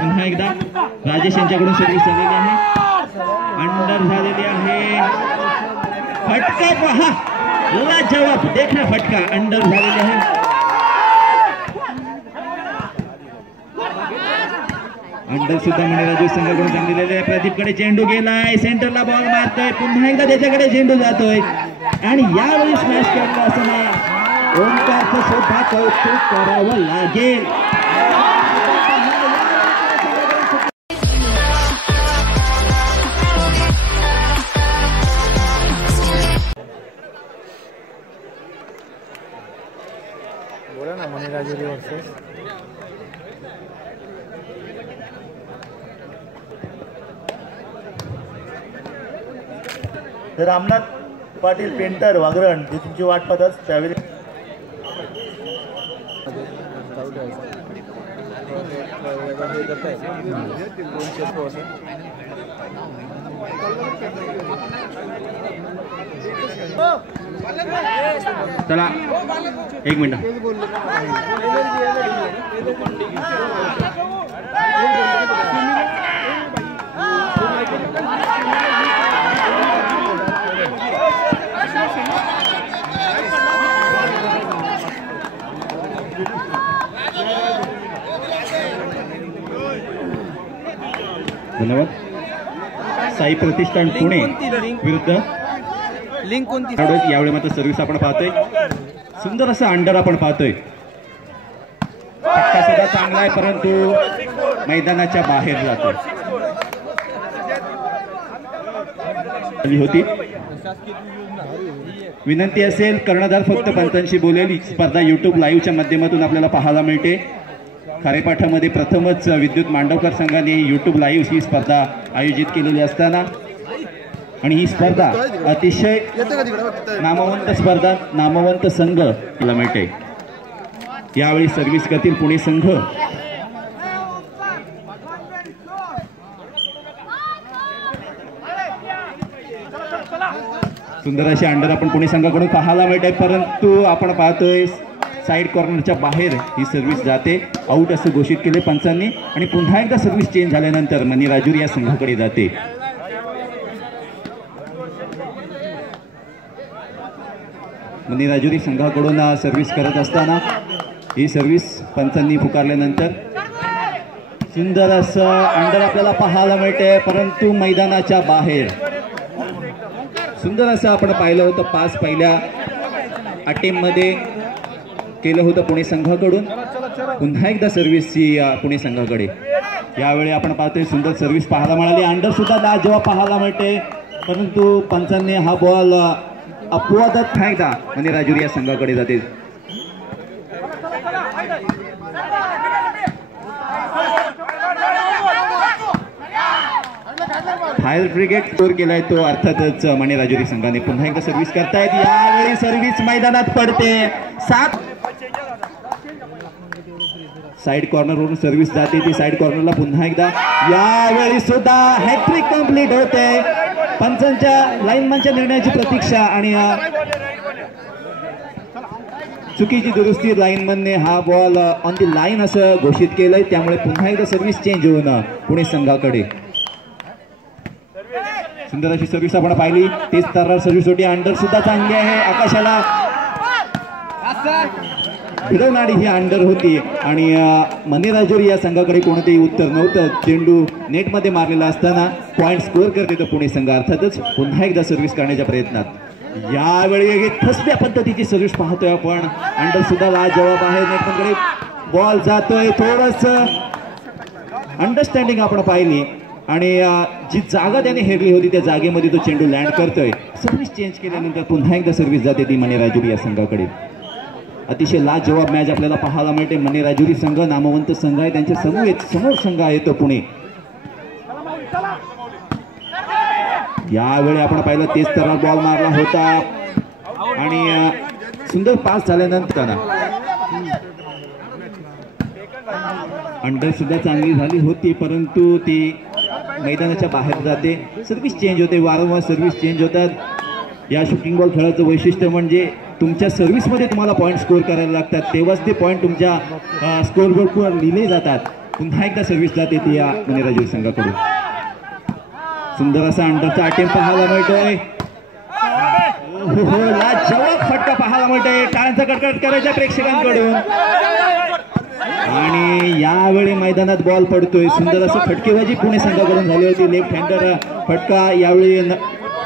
पुन्हा एकदा राजेश यांच्याकडून सर्व्हिस झालेली आहे, अंडर झालेली आहे, फटका पहा, लाजवाब देखना फटका अंडर झालेली आहे, अंडर सुद्धा मणिराजू संघाकडून चांगलेले आहे. प्रदीपकडे चेंडू गेलाय, सेंटरला बॉल मारतोय, पुन्हा एकदा त्याच्याकडे चेंडू जातोय आणि यावेळी स्मॅश केला असताना ओंकारचं सुद्धा कौतुक करावं लागेल. बोला ना मणिराजू वर्सेस रामनाथ पाटील पेंटर वागरण जे तुमची वाट पाहतात त्यावेळी चला एक मिनिट. धन्यवाद. साई प्रतिष्ठान पुणे विरुद्ध लिंक कोणती यावेळी मात्र सर्व्हिस आपण पाहतोय, सुंदर असं अंडर आपण पाहतोय, फटका सुद्धा चांगला आहे परंतु मैदानाच्या बाहेर जातो. होती विनंती असेल, कर्णधार फक्त पंचांशी बोलेल. स्पर्धा YouTube लाईव्हच्या माध्यमातून आपल्याला पाहायला मिळते. खारेपाठामध्ये प्रथमच विद्युत मांडवकर संघाने YouTube लाईव्ह ही स्पर्धा आयोजित केलेली असताना आणि ही स्पर्धा अतिशय नामवंत स्पर्धा, नामवंत संघ आपल्याला मिळते. यावेळी सर्व्हिस करतील पुणे संघ. सुंदर अशी अंडर आपण पुणे संघाकडून पाहायला मिळते परंतु आपण पाहतोय साइड कॉर्नरच्या बाहेर ही सर्व्हिस जाते. आउट असं घोषित केले पंचांनी आणि पुन्हा एकदा सर्व्हिस चेंज झाल्यानंतर मणिराजूर या संघाकडे जाते. मणिराजुरी संघाकडून सर्व्हिस करत असताना ही सर्व्हिस पंचांनी पुकारल्यानंतर सुंदर असं अंडर आपल्याला पाहायला मिळते परंतु मैदानाच्या बाहेर. सुंदर असं आपण पाहिलं होतं, 5 पहिल्या अटेम्पमध्ये केलं होतं पुणे संघाकडून. पुन्हा एकदा सर्व्हिस ही पुणे संघाकडे. यावेळी आपण पाहतोय सुंदर सर्व्हिस पाहायला मिळाली, अंडर सुद्धा लाजवाब पाहायला मिळते परंतु पंचांनी हा बॉल अपवादात फायदा मणिराजुरी या संघाकडे जाते. फायर ब्रिगेड स्कोर केलाय तो अर्थातच मणिराजुरी संघाने. पुन्हा एकदा सर्व्हिस करतायत, यावेळी सर्व्हिस मैदानात पडते. 7 साइड कॉर्नरवरून सर्व्हिस जाते, ती साइड कॉर्नरला पुन्हा एकदा. यावेळी सुद्धा हॅट्रिक कंप्लीट होते. पंचांच्या लाईनमनच्या निर्णयाची प्रतीक्षा आणि चुकीची दुरुस्ती लाईनमनने हा बॉल ऑन दी लाईन असं घोषित केलंय, त्यामुळे पुन्हा एकदा सर्व्हिस चेंज होऊन पुणे संघाकडे. सुंदर अशी सर्व्हिस आपण पाहिली, तेच तर्रार सर्व्हिस होती. अंडर सुद्धा चांगली आहे, आकाशाला फिरवणारी ही अंडर होती आणि मणिराजुरी या संघाकडे कोणतेही उत्तर नव्हतं. चेंडू नेटमध्ये मारलेला असताना पॉइंट स्कोअर करते तो पुणे संघ. अर्थातच पुन्हा एकदा सर्व्हिस करण्याच्या प्रयत्नात. यावेळी ठसल्या पद्धतीची सर्व्हिस पाहतोय आपण. अंडर सुद्धा लाजवाब आहे, नेटमध्ये बॉल जातोय. थोडस अंडरस्टँडिंग आपण पाहिली आणि जी जागा त्याने हेरली होती त्या जागेमध्ये तो चेंडू लँड करतोय. सर्व्हिस चेंज केल्यानंतर पुन्हा एकदा सर्व्हिस जाते ती मणिराजुरी या संघाकडे. अतिशय लाजवाब मॅच आपल्याला पाहायला मिळते. मणिराजुरी संघ नामवंत संघ आहे, त्यांच्या समोर संघ आहे तो पुणे. यावेळी आपण पाहिलं तेच तर बॉल मारला होता आणि सुंदर पास झाल्यानंतर अंडर सुद्धा चांगली झाली होती परंतु ती मैदानाच्या बाहेर जाते. सर्व्हिस चेंज होते, वारंवार सर्व्हिस चेंज होतात. या शूटिंग बॉल खेळाचं वैशिष्ट्य म्हणजे तुमच्या सर्व्हिसमध्ये तुम्हाला पॉईंट स्कोर करायला लागतात, तेव्हाच ते पॉईंट तुमच्या स्कोर बोर्डवर लिहिले जातात. पुन्हा एकदा सर्व्हिस जाते ती या मणिराजुरी संघाकडून. सुंदर असा अंडरचा अटेम्प्ट पाहायला मिळतोय. लाजवाब फटका पाहायला मिळतोय. टाळ्यांचा कडकड करायच्या प्रेक्षकांकडून. आणि यावेळी मैदानात बॉल पडतोय. सुंदर असं फटकेबाजी पुणे संघाकडून झाली होती. लेफ्ट हँडर फटका यावेळी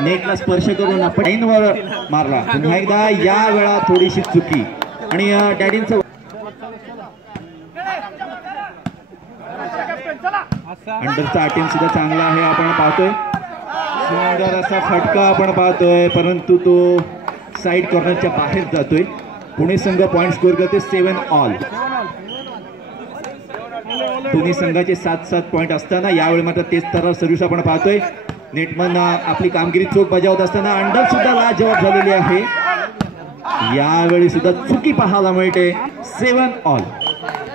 नेटला स्पर्श करून आपण लाईनवर मारला. पुन्हा एकदा या वेळा थोडीशी चुकी आणि डॅडींचं अंडरचा अटेम्प्ट सुद्धा चांगला आहे. आपण पाहतोय सुंदर असा फटका आपण पाहतोय, परंतु तो साईड कॉर्नरच्या बाहेर जातोय. पुणे संघ पॉइंट स्कोर करते 7 ऑल. दोन्ही संघाचे 7-7 पॉइंट असताना यावेळी मात्र तेच तर सर्व्हिस आपण पाहतोय. नेटमन आपली कामगिरी चोख बजावत असताना अंडर सुद्धा लाजवाब झालेली आहे. यावेळी सुद्धा चुकी पाहायला मिळते. 7 ऑल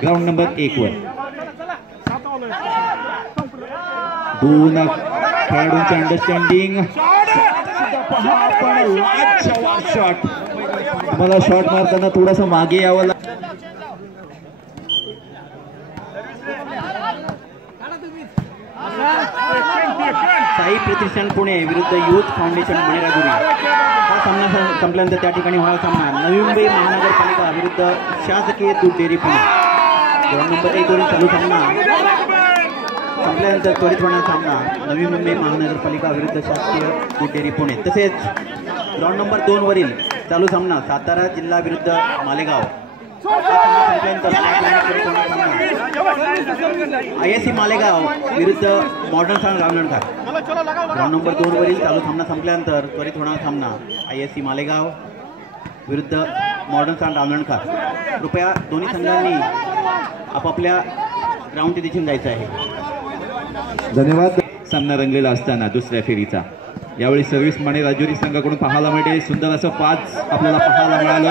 ग्राउंड नंबर 1 वर. दोन खेळाडूंचे अंडरस्टँडिंग. शॉट मला शॉट मारताना थोडासा मागे यावं लागतं. साई प्रतिष्ठान पुणे विरुद्ध युथ फाउंडेशन मणिराजुरी. हा सामना संपल्यानंतर त्या ठिकाणी होणारा सामना नवी मुंबई महानगरपालिका विरुद्ध शासकीय दूध डेअरी पुणे. ग्राउंड नंबर 1 वरील चालू सामना संपल्यानंतर त्वरित होणारा सामना नवी मुंबई महानगरपालिका विरुद्ध शासकीय दूध डेअरी पुणे. तसेच ग्राउंड नंबर 2 वरील चालू सामना सातारा जिल्हा विरुद्ध मालेगाव. ISC मालेगाव विरुद्ध modern San Ramnagar. Ground number 2 वरील चालू सामना संपल्यानंतर त्वरित होणारा सामना ISC मालेगाव विरुद्ध मॉडर्न सान रामनगर. कृपया दोन्ही संघांनी आपापल्या ग्राउंडच्या दिशेने जायचं आहे. धन्यवाद. सामना रंगलेला असताना दुसऱ्या फेरीचा यावेळी सर्व्हिस मणिराजुरी संघाकडून पाहायला मिळते. सुंदर असं 5 आपल्याला पाहायला मिळालं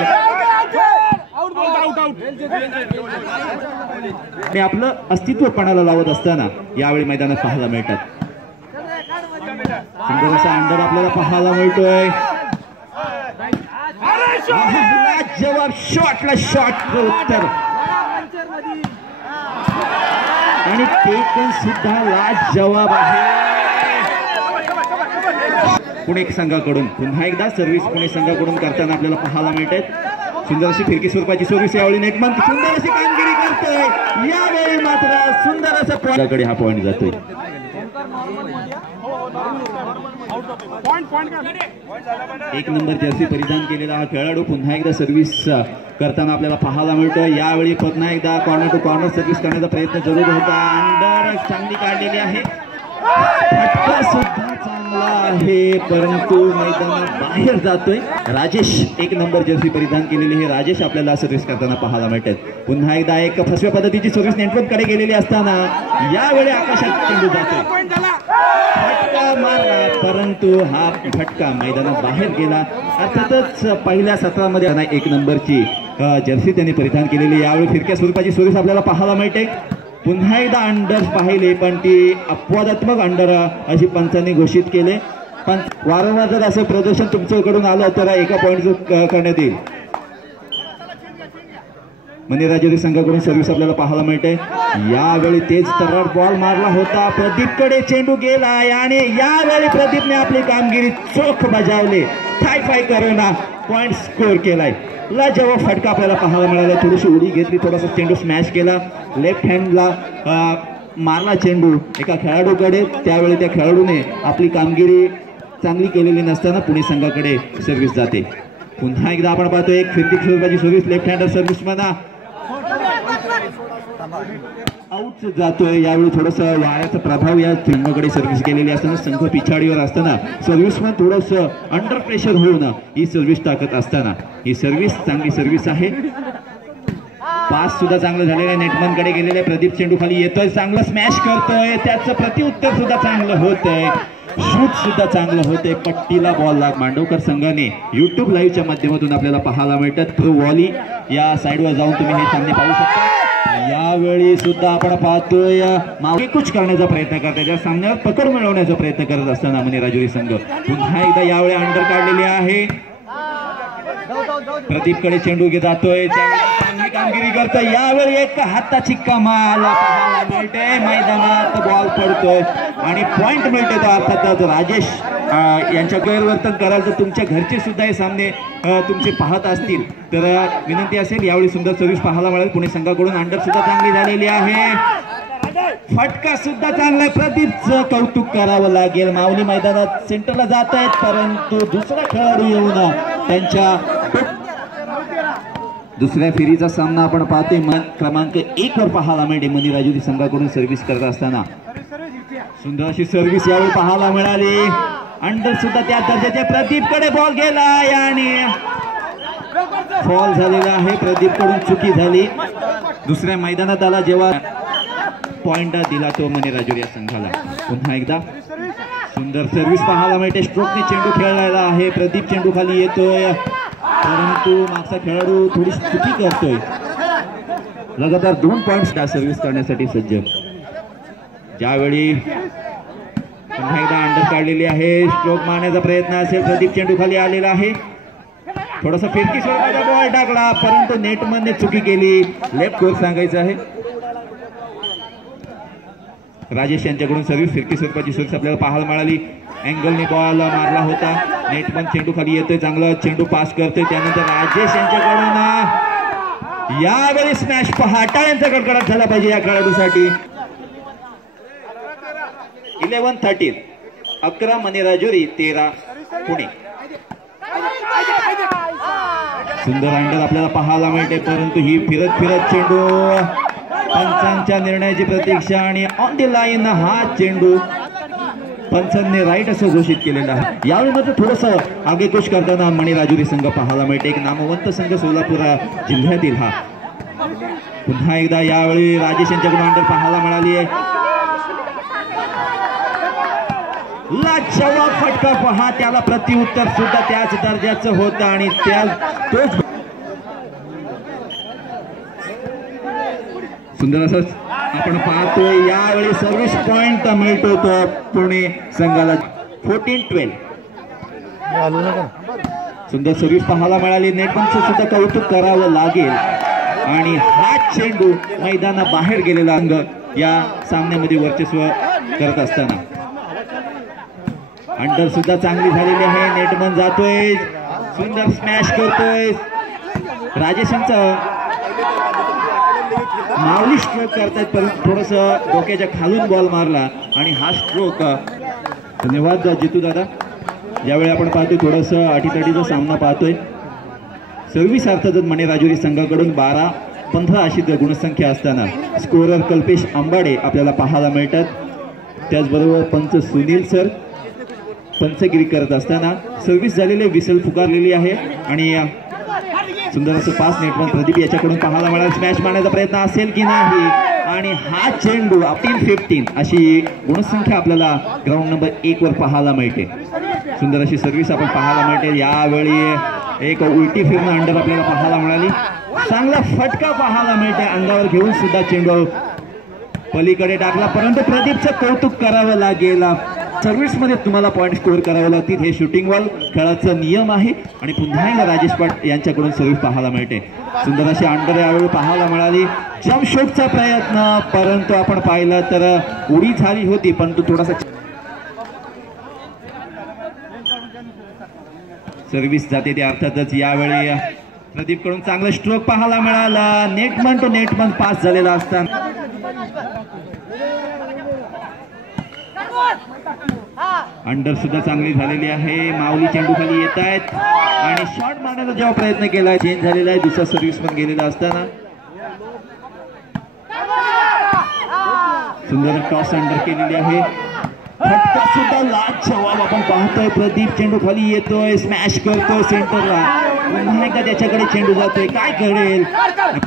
आणि आपलं अस्तित्व पणाला लावत असताना यावेळी मैदानात पाहायला मिळतात. सुंदर असा अंडर आपल्याला पाहायला मिळतोय. जवाब शॉटला शॉट उत्तर आणि ते पण सुद्धा लाजवाब आहे. पुणे संघाकडून पुन्हा एकदा सर्व्हिस पुणे संघाकडून करताना आपल्याला पाहायला मिळते. सुंदर अशी फिरकी स्वरूपाची सर्व्हिस यावेळी नेटमन सुंदर अशी कामगिरी करतोय. यावेळी मात्र सुंदर असं पॉईंटकडे हा पॉईंट जातोय. एक नंबर जर्सी परिधान केलेला हा खेळाडू पुन्हा एकदा सर्व्हिस करताना आपल्याला पाहायला मिळतोय. यावेळी पुन्हा एकदा कॉर्नर टू कॉर्नर सर्व्हिस करण्याचा प्रयत्न जरूर होता. अंडर चांगली काढलेली आहे. फटका सुद्धा चांगला आहे, परंतु मैदानात बाहेर जातोय. राजेश एक नंबर जर्सी परिधान केलेली हे राजेश आपल्याला सर्व्हिस करताना पाहायला मिळतात. पुन्हा एकदा एक फसव्या पद्धतीची सर्व्हिस नेटवर्क कडे गेलेली असताना यावेळी आकाशात चेंडू जातोय. फटका मारला, परंतु हा फटका मैदानात बाहेर गेला. अर्थातच पहिल्या सत्रामध्ये एक नंबरची जर्सी त्यांनी परिधान केलेली. यावेळी फिरक्या स्वरूपाची सर्व्हिस आपल्याला पाहायला मिळते. पुन्हा एकदा अंडर पाहिले, पण ती अपवादात्मक अंडर अशी पंचांनी घोषित केले. पण वारंवार जर असं प्रदर्शन तुमच्याकडून आलं तर एका पॉईंटचं करण्यात येईल. मणिराजुरी संघाकडून सर्व्हिस आपल्याला पाहायला मिळते. यावेळी तेज तर्रार बॉल मारला होता. प्रदीपकडे चेंडू गेला आणि यावेळी प्रदीपने आपली कामगिरी चोख बजावली. फाय करून पॉईंट स्कोर केलाय. लाजवाब फटका आपल्याला पाहायला मिळाला. थोडीशी उडी घेतली, थोडासा चेंडू स्मॅश केला. लेफ्ट हँडला मारला चेंडू एका खेळाडूकडे. त्यावेळी त्या खेळाडूने आपली कामगिरी चांगली केलेली नसताना पुणे संघाकडे सर्व्हिस जाते. पुन्हा एकदा आपण पाहतो एक फिरती स्वरूपाची सर्व्हिस लेफ्ट हँडर सर्व्हिस मध्ये आउट जातोय. यावेळी थोडस वाऱ्याचा प्रभाव या चेंडूकडे सर्व्हिस केलेली असताना संघ पिछाडीवर असताना सर्व्हिस मध्ये थोडस अंडर प्रेशर होऊन ही सर्व्हिस टाकत असताना ही सर्व्हिस चांगली सर्व्हिस आहे. पास सुद्धा चांगलं झालेलं आहे. नेटमन कडे गेलेले प्रदीप चेंडू खाली येतोय, चांगलं स्मॅश करतोय. त्याचं प्रत्युत्तर सुद्धा चांगलं होतंय. शूट सुद्धा चांगलं होते. पट्टीला बॉल लाग. मांडवकर संघाने युट्यूब लाईव्हच्या माध्यमातून आपल्याला पाहायला मिळतात. प्रो व्हॉली या साईडवर जाऊन तुम्ही हे सामने पाहू शकता. यावेळी सुद्धा आपण पाहतोय मागे कुछ करण्याचा प्रयत्न करतोय. त्या सामन्यावर पकड मिळवण्याचा प्रयत्न करत असताना मणिराजुरी संघ पुन्हा एकदा यावेळी अंडर काढलेली आहे. प्रदीपकडे चेंडू जातोय. त्यावेळी चांगली कामगिरी करतोय. यावेळी एक हाताची कमाल पाहायला मिळते. मैदानात बॉल पडतोय आणि पॉइंट मिळते. तो अर्थातच राजेश यांच्या गैरवर्तन कराल तर तुमच्या घरचे सुद्धा हे सामने तुमचे पाहत असतील तर विनंती असेल. यावेळी सुंदर सर्व्हिस पाहायला मिळेल पुणे संघाकडून. अंडर सुद्धा चांगली झालेली आहे. फटका सुद्धा चांगला आहे. प्रदीपचं कौतुक करावं लागेल. माऊली मैदानात सेंटरला जात आहेत परंतु दुसरा खेळाडू येऊन त्यांच्या दुसऱ्या फेरीचा सामना आपण पाहतोय. क्रमांक 1 वर पाहायला मिळते. मनी राजुरी संघाकडून सर्व्हिस करत असताना सुंदर अशी सर्व्हिस यावेळी पाहायला मिळाली. अंडर सुद्धा त्या दर्जाच्या प्रदीपकडे बॉल गेलाय आणि फॉल झालेला आहे. प्रदीप कडून चुकी झाली. दुसऱ्या मैदानात आला जेव्हा पॉइंट दिला तो मनी राजुरी या संघाला. पुन्हा एकदा सुंदर सर्व्हिस पाहायला मिळते. स्ट्रोकने चेंडू खेळलेला आहे. प्रदीप चेंडू खाली येतोय परंतु मागचा खेळाडू थोडी चुकी करतोय. लगातार 2 पॉइंट्स सर्व्हिस करण्यासाठी सज्ज. ज्यावेळी पुन्हा एकदा अंडर काढलेली आहे. स्ट्रोक मारण्याचा प्रयत्न असेल. प्रदीप चेंडू खाली आलेला आहे. थोडासा फिरकी स्वरूपाचा बॉल टाकला परंतु नेटमनने चुकी केली. लेफ्ट कोर्स सांगायचं आहे. राजेश यांच्याकडून सर्व्हिस फिरकी स्वरूपाची सर्व्हिस आपल्याला पाहायला मिळाली. अँगलने बॉल मारला होता. नेटमन चेंडू खाली येतोय. चांगला चेंडू पास करतोय. त्यानंतर राजेश यांच्याकडून यावेळी स्मॅश पहा. टाळ्यांचा कडकडाट झाला पाहिजे या खेळाडूसाठी. 11-13 11 मनी राजुरी 13 पुणे. सुंदर अंडर आपल्याला पाहायला मिळते परंतु ही फिरत फिरत चेंडू पंचांच्या निर्णयाची प्रतीक्षा आणि ऑन द लाईन हा चेंडू पंचांनी राईट असं घोषित केलेलं आहे. यावेळी मात्र थोडंसं आगेकूच करताना मणी राजुरी संघ पाहायला मिळते. एक नामवंत संघ सोलापूर जिल्ह्यातील हा. पुन्हा एकदा यावेळी राजेश यांच्याकडून अंडर पाहायला मिळाली आहे. लाजवाब फटका पहा. त्याला प्रतिउत्तर सुद्धा त्याच दर्जाचं होतं आणि तोच सुंदर असं आपण पाहतोय. यावेळी सर्व्हिस पॉइंट मिळतो तो पुणे संघाला. 14-12 सुंदर सर्व्हिस पाहायला मिळाली. नेटमनचं सुद्धा कौतुक करावं लागेल आणि हा चेंडू मैदानाबाहेर गेलेला अंग या सामन्यामध्ये वर्चस्व करत असताना अंडर सुद्धा चांगली झालेली आहे. नेटमन जातोय. सुंदर स्मॅश करतोय. राजेशांचं माऊली स्ट्रोक करतायत परंतु थोडस डोक्याच्या खालून बॉल मारला आणि हा स्ट्रोक. धन्यवाद जितू दादा. ज्यावेळी आपण पाहतोय थोडस अटीतटीचा सामना पाहतोय. सर्व्हिस अर्थातच मणी राजुरी संघाकडून 12-15 अशी गुणसंख्या असताना स्कोरर कल्पेश आंबाडे आपल्याला पाहायला मिळतात. त्याचबरोबर पंच सुनील सर पंचगिरी करत असताना सर्व्हिस झालेले विसल पुकारलेली आहे आणि सुंदर असं पास नेटमन प्रदीप याच्याकडून पाहायला मिळाला. स्मॅश मारण्याचा प्रयत्न असेल की नाही आणि हा चेंडू 15 अशी गुणसंख्या आपल्याला ग्राउंड नंबर 1 वर पाहायला मिळते. सुंदर अशी सर्व्हिस आपण पाहायला मिळते. यावेळी एक उलटी फिरणं अंडर आपल्याला पाहायला मिळाली. चांगला फटका पाहायला मिळते. अंगावर घेऊन सुद्धा चेंडू पलीकडे टाकला परंतु प्रदीपचं कौतुक करावं लागेल. सर्व्हिस मध्ये तुम्हाला पॉईंट स्कोर करावे लागतील. हे शूटिंग बॉल खेळाचा नियम आहे आणि पुन्हा एकदा राजेश पाट यांच्याकडून सर्व्हिस पाहायला मिळते. सुंदर अशी अंडर यावेळी पाहायला मिळाली. जम्प शॉटचा प्रयत्न परंतु आपण पाहिलं तर उडी झाली होती परंतु थोडासा सर्व्हिस जाते ते अर्थातच. यावेळी प्रदीप कडून चांगला स्ट्रोक पाहायला मिळाला. नेटमन टू नेटमन पास झालेला असताना अंडर सुद्धा चांगली झालेली आहे. माऊली चेंडू खाली येत आहेत आणि शॉट मारण्याचा जेव्हा प्रयत्न केला चेंज झालेला आहे. दुसरा सर्व्हिस पण गेलेला असताना सुंदर टॉस अंडर केलेली आहे. फटका सुद्धा लाजवाब आपण पाहतोय. प्रदीप चेंडू खाली येतोय. स्मॅश करतोय सेंटरला. पुन्हा एकदा त्याच्याकडे चेंडू जातोय. काय करेल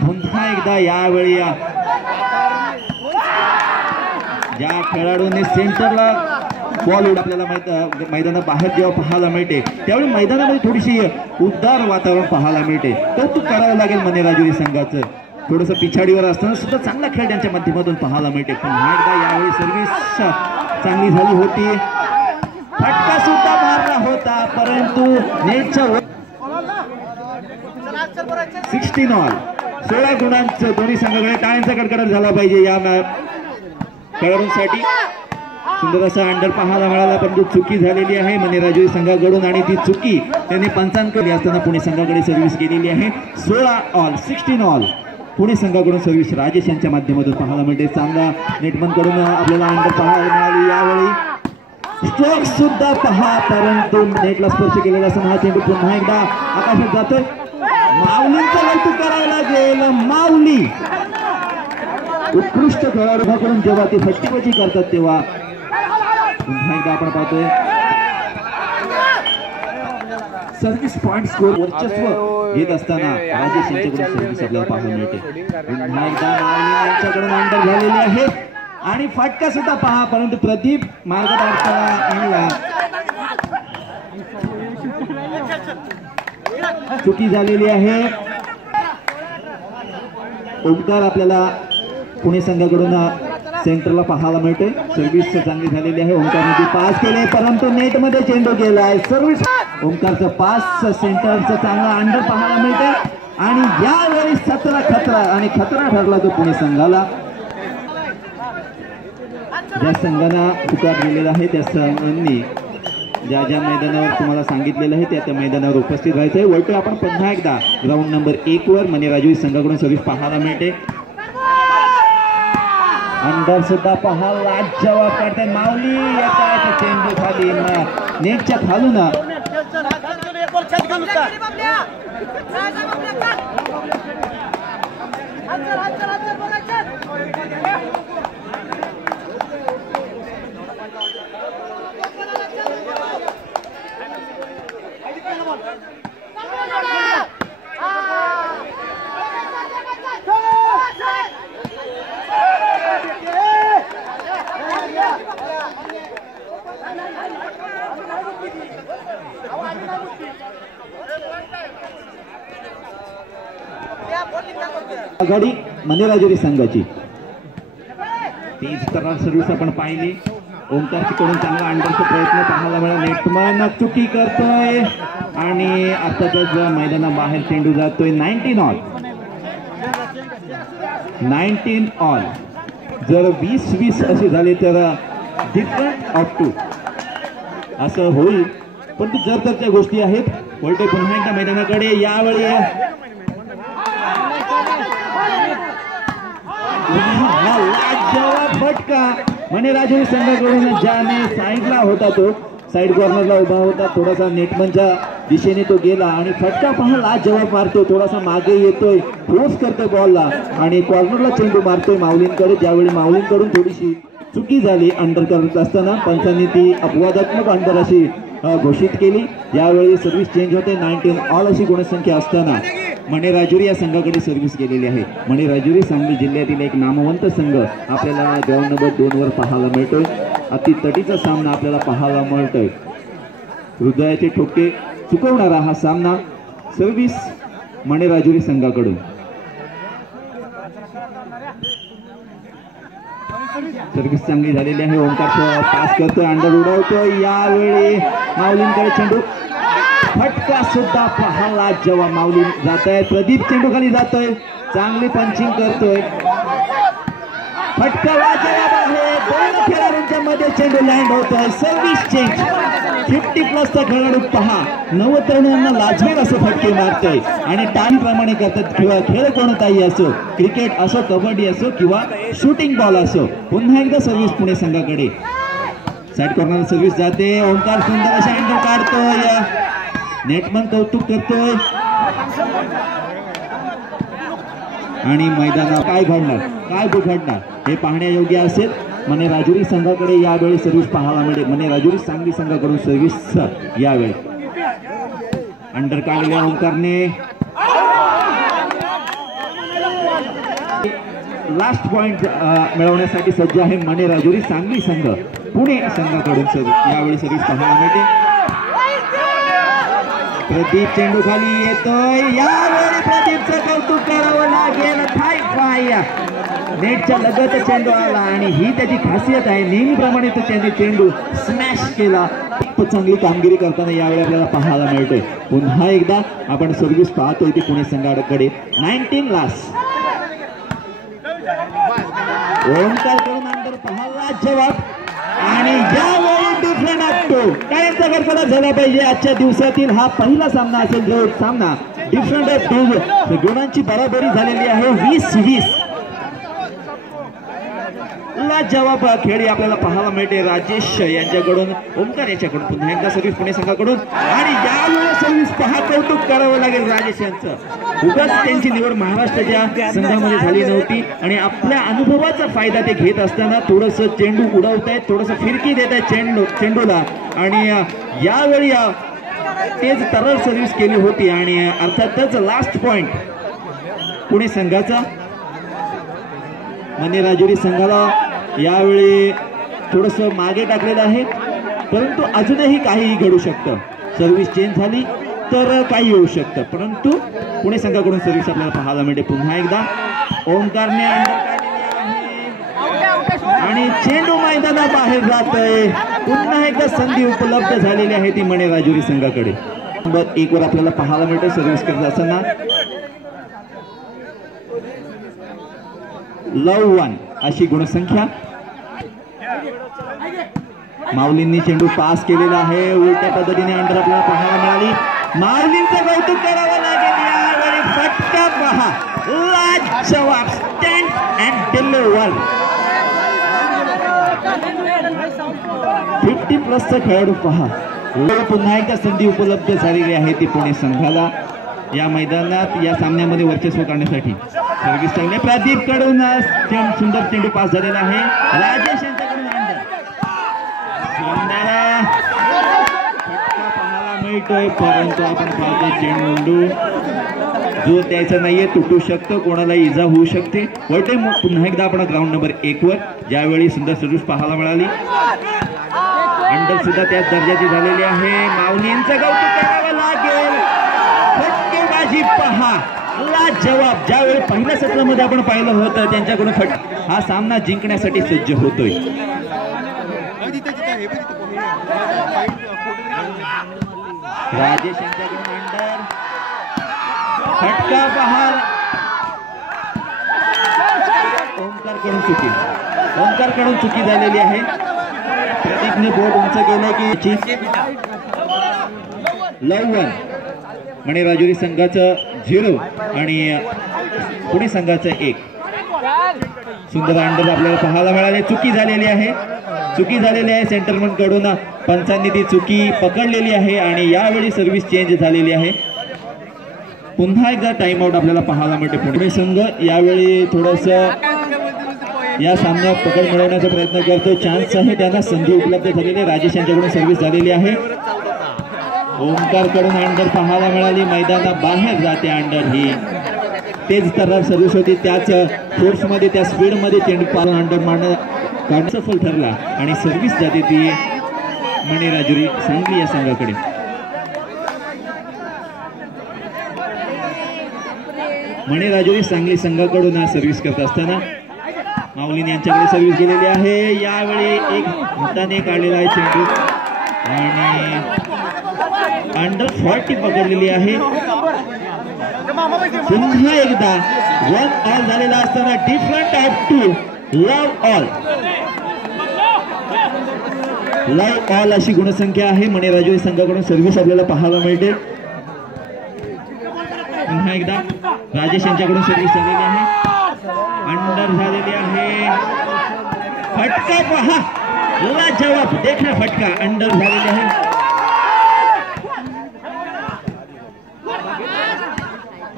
पुन्हा एकदा. यावेळी ज्या खेळाडूंनी सेंटरला बॉल आपल्याला मैदानाबाहेर जेव्हा पाहायला मिळते त्यावेळी मैदानामध्ये थोडीशी उबदार वातावरण पाहायला मिळते. कौतुक करावं लागेल मणी राजुरी संघाचं. थोडंसं पिछाडीवर असताना सुद्धा चांगला खेळ त्यांच्या माध्यमातून पाहायला मिळते. पुन्हा एकदा यावेळी सर्व्हिस चांगली झाली होती. फटका सुद्धा मारला होता परंतु नेटच्या 16 ऑल 16 गुणांचं दोन्ही संघाकडे टाळ्यांचा कडकडाट झाला पाहिजे या खेळाडूंसाठी. सुंदर असा अंडर पाहायला मिळाला, परंतु चुकी झालेली आहे मणिराजुरी संघाकडून आणि ती चुकी त्यांनी पंचांकडे असताना पुणे संघाकडे सर्व्हिस केलेली आहे. 16 ऑल पुणे संघाकडून सर्व्हिस राजेश यांच्या माध्यमातून पाहायला मिळते. चांगला नेटमनकडून आपल्याला अंडर पाहायला मिळाली. यावेळी स्ट्रोक सुद्धा पहा, परंतु नेटला स्पर्श केलेला असताना हा चेंडू पुन्हा एकदा आकाशात जातोय. माऊलींचं कौतुक करायला गेलं. माऊली उत्कृष्ट खेळाडूकडून जेव्हा ते फटकेबाजी करतात तेव्हा पुन्हा एकदा आपण पाहतोय सर्व्हिस पॉइंट स्कोर वर्चस्व घेत असताना राजेश यांच्याकडून सर्व्हिस आपल्याला पाहायला मिळते. पुन्हा एकदा माऊली यांच्याकडून अंडर झालेले आहे आणि फटका सुद्धा पहा, परंतु प्रदीप मार्गदर्शनाला आणला. चुकी झालेली आहे. ओंकार आपल्याला पुणे संघाकडून सेंटरला पाहायला मिळते. सर्व्हिस चांगली झालेली आहे. ओंकारने ती पास केले, परंतु नेटमध्ये चेंडू गेलाय. सर्व्हिस ओंकारचं पास सेंटरचं चांगला अंडर पाहायला मिळते आणि यावेळी 17 खतरा आणि खतरा ठरला तो पुणे संघाला. ज्या संघांना पुकार दिलेला आहे त्या संघांनी ज्या ज्या मैदानावर तुम्हाला सांगितलेलं आहे त्या मैदानावर उपस्थित राहायचं आहे. वळतोय आपण पुन्हा एकदा ग्राउंड नंबर 1 वर मणिराजुरी संघाकडून सर्व्हिस पाहायला मिळते. अंडर सुद्धा पहा, लाजवाब करते माऊली. याचा चेंडू खाली नेटच्या खालून आघाडी मणिराजुरी संघाची. तीच तर सर्व्हिस आपण पाहिली. ओंकारची कडून चांगला अंडरचा प्रयत्न पाहायला मिळाला. नेटमन चुकी करतोय आणि अर्थातच मैदानाबाहेर चेंडू जातोय. 19 ऑल. जर 20-20 असे झाले तर डिफरंट ऑफ 2 असं होईल, परंतु जर तर त्या गोष्टी आहेत. वळतोय पुन्हा एकदा मैदानाकडे. यावेळी फटका मणिराजुरी संघाकडून ज्याने साईडला होता तो साईड कॉर्नरला उभा होता, थोडासा नेटमनच्या दिशेने तो गेला आणि फटका पहा लाजवाब मारतोय. थोडासा मागे येतोय, फोर्स करतोय बॉलला आणि कॉर्नरला चेंडू मारतोय माऊलींकडे. ज्यावेळी माऊलींकडून थोडीशी चुकी झाली अंडर करत असताना पंचांनी ती अपवादात्मक अंडर अशी घोषित केली. यावेळी सर्व्हिस चेंज होते. 19 ऑल अशी गुणसंख्या असताना मणिराजुरी या संघाकडे सर्व्हिस केलेली आहे. मणिराजुरी सांगली जिल्ह्यातील एक नामवंत संघ आपल्याला ग्राउंड नंबर 2 वर पाहायला मिळतोय. अति तटीचा सामना आपल्याला पाहायला मिळतोय. हृदयाचे ठोके चुकवणारा हा सामना. सर्व्हिस मणिराजुरी संघाकडून. सर्व्हिस चांगली झालेली आहे. ओंकार पास करतोय, अंडर उडवतोय. यावेळी माऊलींकडे चेंडू. फटका सुद्धा पहाला जेव्हा माऊली जात आहे. प्रदीप चेंडू खाली जातोय, चांगली पंचिंग करतोय. फटका वाजवत आहे. दोन खेळाडूंच्या मध्ये चेंडू लँड होतोय. Service change. 50+ खेळाडू पहा 90 लाजवेल असं फटके मारतोय आणि टाळीप्रमाणे करतात. खेळ कोणताही असो, क्रिकेट असो, कबड्डी असो किंवा शूटिंग बॉल असो. पुन्हा एकदा सर्व्हिस पुणे संघाकडे. साईड कॉर्नर सर्व्हिस जाते. ओंकार सुंदर अशा अंडर काढतोय. नेटमन कौतुक करतोय आणि मैदानात काय घडणार, काय बिघडणार हे पाहण्यायोग्य असेल. मणिराजुरी संघाकडे यावेळी सर्व्हिस पाहायला मिळेल. मणिराजुरी सांगली संघाकडून सर्व्हिस यावेळी. अंडर काढलेल्या ओंकारने लास्ट पॉइंट मिळवण्यासाठी सज्ज आहे मणिराजुरी सांगली संघ. पुणे संघाकडून यावेळी सर्व्हिस पाहायला मिळते. प्रदीप चेंडू खाली येतोय. यावेळी प्रदीपचं कौतुक करावं लागेल. नेटच्या लगत चेंडू आला आणि ही त्याची खासियत आहे. नेहमीप्रमाणे तो चेंडू स्मॅश केला. चांगली कामगिरी करताना यावेळी आपल्याला पाहायला मिळतोय. पुन्हा एकदा आपण सर्व्हिस पाहतोय ती पुणे संघाकडे. 19 लास्ट ओंकार कडून अंडर पाहायला जवाब आणि यावेळी डिफरंट असतो. कायमचा गडबड झाला पाहिजे. आजच्या दिवसातील हा पहिला सामना असेल जो सामना डिफरंट गुणांची बराबरी झालेली आहे. 20-20 जवाब खेळी आपल्याला पाहायला मिळते. राजेश यांच्याकडून ओंकार याच्याकडून पुन्हा एकदा सर्व्हिस पुणे संघाकडून आणि यावेळी सर्व्हिस पहा कौतुक करावं लागेल राजेश यांचं. उगाच त्यांची निवड महाराष्ट्राच्या संघामध्ये झाली नव्हती आणि आपल्या अनुभवाचा फायदा ते घेत असताना थोडंसं चेंडू उडवतायत, थोडंसं फिरकी देत आहेत चेंडूला आणि यावेळी तेच तरल सर्व्हिस केली होती आणि अर्थातच लास्ट पॉइंट पुणे संघाचा. मने राजुरी संघाला यावेळी थोडंसं मागे टाकलेलं आहे, परंतु अजूनही काहीही घडू शकतं. सर्व्हिस चेंज झाली तर काही येऊ शकतं, परंतु पुणे संघाकडून सर्व्हिस आपल्याला पाहायला मिळते. पुन्हा एकदा ओंकारने आणि चेंडू मैदानाबाहेर जातोय. पुन्हा एकदा संधी उपलब्ध झालेली आहे ती मने राजुरी संघाकडे. नंबर 1 वर आपल्याला पाहायला मिळते सर्व्हिस करत असताना लव 1 अशी गुणसंख्या. माऊलींनी चेंडू पास केलेला आहे. उलट्या पद्धतीने अंडर आपल्याला पाहायला मिळाली. माऊलींचं कौतुक करावं लागेल. यावेळी फटका पहा. लाजवाब स्टँड अँड डिलिव्हर. 50+ खेळाडू पहा. पुन्हा एकदा संधी उपलब्ध झालेली आहे ती पुणे संघाला या मैदानात या सामन्यामध्ये वर्चस्व करण्यासाठी. सर्व्हिस चांगले प्रदीप कडून सुंदर चेंडू पास झालेला आहे. राजेश यांच्याकडून अंडर फटका पाहायला मिळतोय, परंतु आपण पाहतो चेंडू जो त्याचा नाहीये तुटू शकतो, कोणाला इजा होऊ शकते. वळते पुन्हा एकदा आपण ग्राउंड नंबर 1 वर ज्यावेळी सुंदर सर्व्हिस पाहायला मिळाली. अंडर सुद्धा त्याच दर्जाची झालेली आहे. माऊलींचं कौतुक करावं लागेल. फटकेबाजी पहा. जवाब ज्यावेळी पहिल्या सत्रामध्ये आपण पाहिलं होतं त्यांच्याकडून हा सामना जिंकण्यासाठी सज्ज होतोय. राजेश यांच्याकडून अंडर फटका पहा. ओंकार कडून चुकी झालेली आहे. प्रदीपने बोट उंच केलं की लव 1 मणे राजुरी संघाचं 0 आणि पुणे संघाचं 1. सुंदर अंडर आपल्याला पाहायला मिळाले. चुकी झालेली आहे सेंटरमन कडून. पंचांनी ती चुकी पकडलेली आहे आणि यावेळी सर्व्हिस चेंज झालेली आहे. पुन्हा एकदा टाइम आउट आपल्याला पाहायला मिळते. पुणे संघ यावेळी थोडंसं या सामन्यात पकड मिळवण्याचा प्रयत्न करतो. चान्स आहे त्यांना. संधी उपलब्ध झालेली. राजेश यांच्याकडून सर्व्हिस झालेली आहे. ओंकार कडून अंडर पाहायला मिळाली. मैदानाबाहेर जाते अंडर. ही तेच तर सर्व्हिस होती. त्याच फोर्समध्ये त्या स्पीडमध्ये चेंडू पाहून अंडर मारणं सफल ठरला आणि सर्व्हिस जाते ती मणे राजुरी सांगली या संघाकडे. मणे राजुरी सांगली संघाकडून सर्व्हिस करत असताना माऊलीने यांच्याकडे सर्व्हिस गेलेली आहे. यावेळी एक हाताने काढलेला आहे चेंडू आणि अंडर 40 पकडलेली आहे. पुन्हा एकदा 1 ऑल झालेला असताना डिफरंट ऑफ 2 लव ऑल अशी गुणसंख्या आहे. मणे राजुरी संघाकडून सर्व्हिस आपल्याला पाहायला मिळते. पुन्हा एकदा राजेश यांच्याकडून सर्व्हिस झालेली आहे. अंडर झालेली आहे. फटका पहा. जवाब देखना फटका. अंडर झालेली आहे.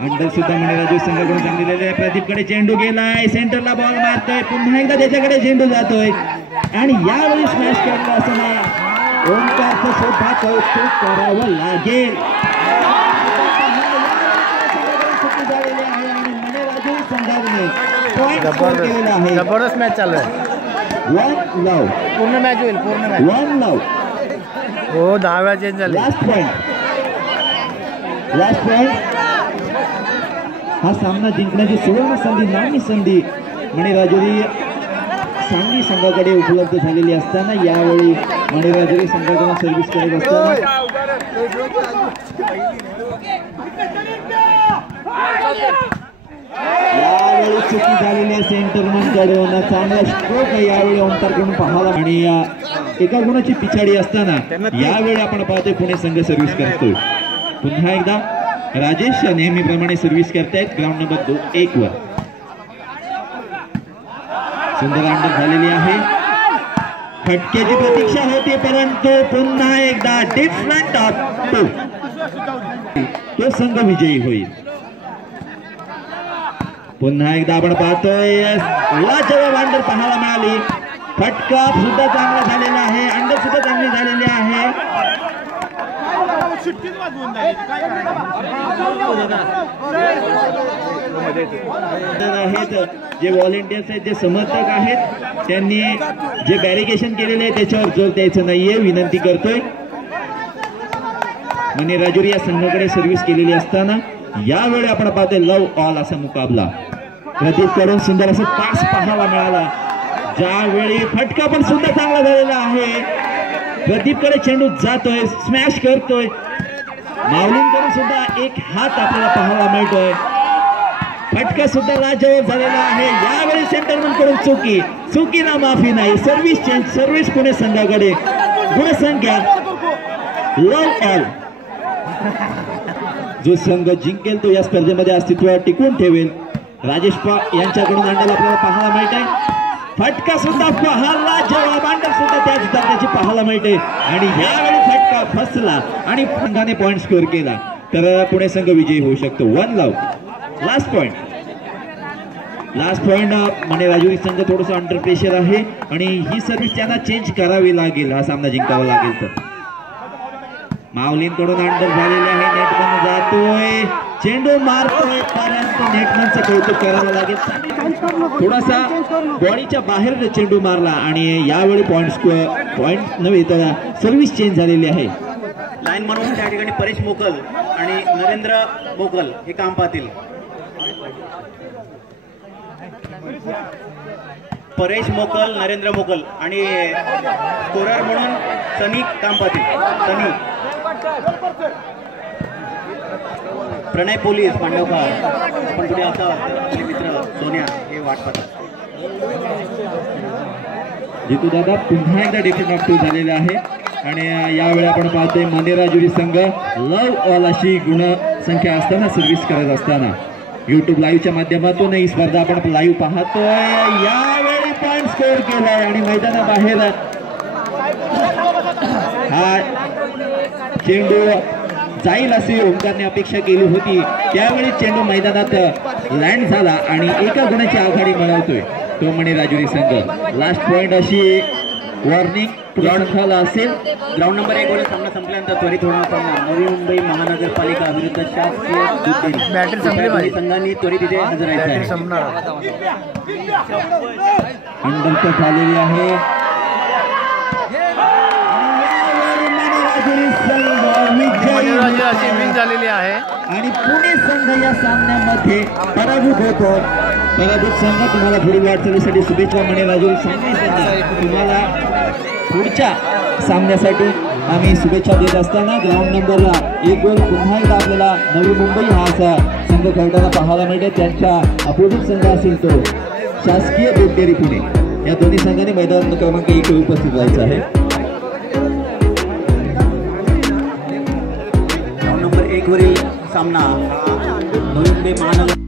अंडर सुद्धा मणे राजुरी संघाकडून सांगितलेले आहे. प्रदीप कडे चेंडू गेलाय. सेंटरला बॉल मारतोय. पुन्हा एकदा त्याच्याकडे चेंडू जातोय आणि यावेळी स्मॅश केलं असताना ओंकारचं सुद्धा कौतुक करावं लागेल. चुकी झालेली आहे आणि मणे राजुरी संघाने पॉइंट स्कोर केलेला आहे. जबरदस्त मॅच चालू आहे. 1 लव पूर्ण मॅच होईल. पूर्ण मॅच 1 लव. हो 10 वेळा चेंज झाले. लास्ट पॉइंट हा सामना जिंकण्याची सुवर्ण संधी, नामी संधी मणे राजुरी सांगली संघाकडे उपलब्ध झालेली असताना यावेळी मणिराजुरी संघाकडून सर्व्हिस करत असताना यावेळी चुकी झालेली आहे सेंटरमन कडून. चांगला स्ट्रोक यावेळी ओंकारकडून पाहायला आणि एका गुणाची पिछाडी असताना यावेळी आपण पाहतोय पुणे संघ सर्व्हिस करतोय. पुन्हा एकदा राजेश नेहमीप्रमाणे सर्व्हिस करतायत ग्राउंड नंबर 1 वर. सुंदर अंडर झालेली आहे. फटक्याची प्रतीक्षा होती परंतु पुन्हा एकदा डिफरंट ऑफ 2 तो संघ विजयी होईल. पुन्हा एकदा आपण पाहतोय लाजवाब अंडर पाहायला मिळाली. फटका सुद्धा चांगला झालेला आहे. अंडर सुद्धा चांगली झालेली आहे. जे व्हॉलेंटियर्स आहेत जे समर्थक आहेत त्यांनी जे बॅरिकेशन केलेले आहे त्याच्यावर जोर द्यायचं नाहीये विनंती करतोय. मणिराजुरी या संघाकडे सर्व्हिस केलेली असताना यावेळी आपण पाहतोय लव ऑल असा मुकाबला. प्रदीप कडून सुंदर असं पास पाहायला मिळाला. ज्यावेळी फटका पण सुद्धा चांगला झालेला आहे. प्रदीप कडे चेंडू जातोय स्मॅश करतोय. माऊलींकडून सुद्धा एक हात आपल्याला पाहायला मिळतोय. फटका सुद्धा लाजवाब झालेला आहे. यावेळी सेंटरमन कडून चुकीला माफी नाही. Service change. सर्व्हिस पुणे संघाकडे. गुणसंख्या लव ऑल. जो संघ जिंकेल तो या स्पर्धेमध्ये अस्तित्व टिकून ठेवेल. राजेश यांच्याकडून अंडर आपल्याला पाहायला मिळत आहे. फटका सुद्धा पाहायला जवाब अंडर सुद्धा त्याच दर्जाची पाहायला मिळते आणि यावेळी फटका फसला आणि संघाने पॉइंट स्कोर केला तर पुणे संघ विजयी होऊ शकतो. 1 लव. लास्ट पॉइंट मणिराजुरी संघ थोडस अंडर प्रेशर आहे आणि ही सर्व्हिस त्यांना चेंज करावी लागेल हा सामना जिंकावा लागेल तर. माऊलींकडून अंडर झालेले आहे. नेटमन जातोय चेंडू मारतोय परंतु नेटमनचं कौतुक करावं लागेल. थोडासा बॉडीच्या बाहेर चेंडू मारला आणि यावेळी पॉइंट नव्हे तर सर्व्हिस चेंज झालेली आहे. लाईन म्हणून त्या ठिकाणी परेश मोकल आणि नरेंद्र मोकल हे काम पाहतील. परेश मोकल नरेंद्र मोकल आणि स्कोरर म्हणून सनी काम पाहतील. सनी प्रणय पोलीस पांडवकर आपण पुढे आता आपले मित्र सोन्या हे वाट पाहतात. जितू दादा पुन्हा एकदा डिफरंट ऑफ 2 झालेले आहे आणि यावेळी आपण पाहतोय मणिराजुरी संघ लव ऑल अशी गुणसंख्या असताना सर्व्हिस करत असताना YouTube लाईव्हच्या माध्यमातून ही स्पर्धा आपण लाईव्ह पाहतोय. यावेळी पॉइंट स्कोर केलाय आणि मैदानाबाहेर हा चेंडू जाईल अशी ओंकारने अपेक्षा केली होती. त्यावेळी चेंडू मैदानात लँड झाला आणि एका गुणाची आघाडी मिळवतोय तो मणिराजुरी संघ. लास्ट पॉइंट अशी वॉर्निंग ग्राउंड असेल. ग्राउंड नंबर 1 वर सामना संपल्यानंतर त्वरित होणार सामना नवी मुंबई महानगरपालिका विरुद्ध शासकीय दूध डेअरी. बॅटरी संपली. संघांनी त्वरित इथे हजर राहायचं आहे. अंडर झालेली आहे. झालेली आहे आणि पुणे संघ या सामन्यामध्ये पराभूत होतो. पराभूत संघ तुम्हाला पुढील वाटचालीसाठी शुभेच्छा. मणिराजुरी सांगली संघ तुम्हाला पुढच्या सामन्यासाठी आम्ही शुभेच्छा देत असताना ग्राउंड नंबर 1 वर पुन्हा एकदा आपल्याला नवी मुंबई हा असा संघ खेळताना पाहायला मिळते. त्यांच्या अपोजिट संघ असेल तो शासकीय दूध डेअरी पुणे. या दोन्ही संघांनी मैदान क्रमांक 1 वर उपस्थित व्हायचं आहे. ग्राउंड नंबर 1 वरील सामना नवी मुंबई महानगर